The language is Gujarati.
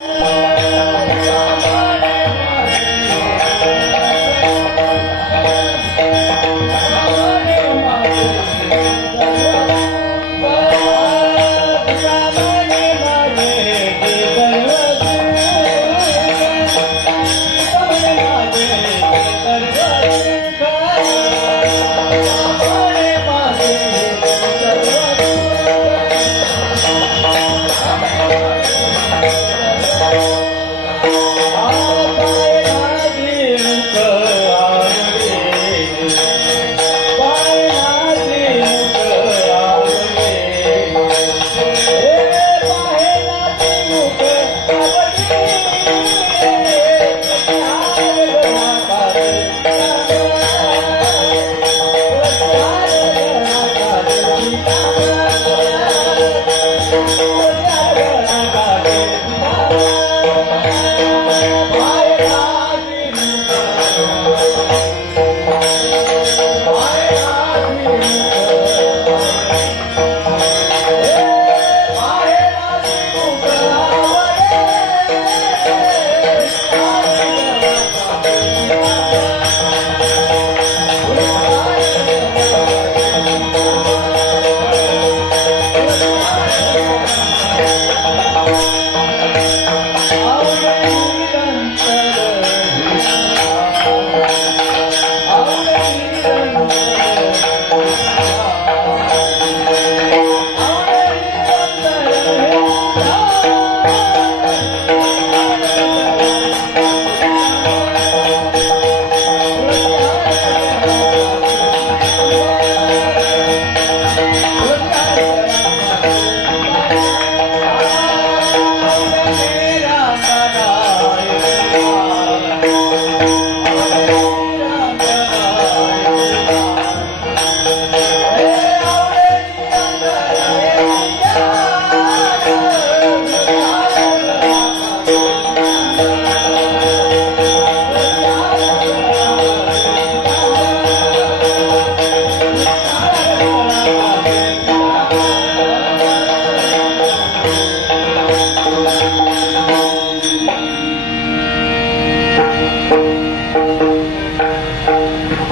Música Oh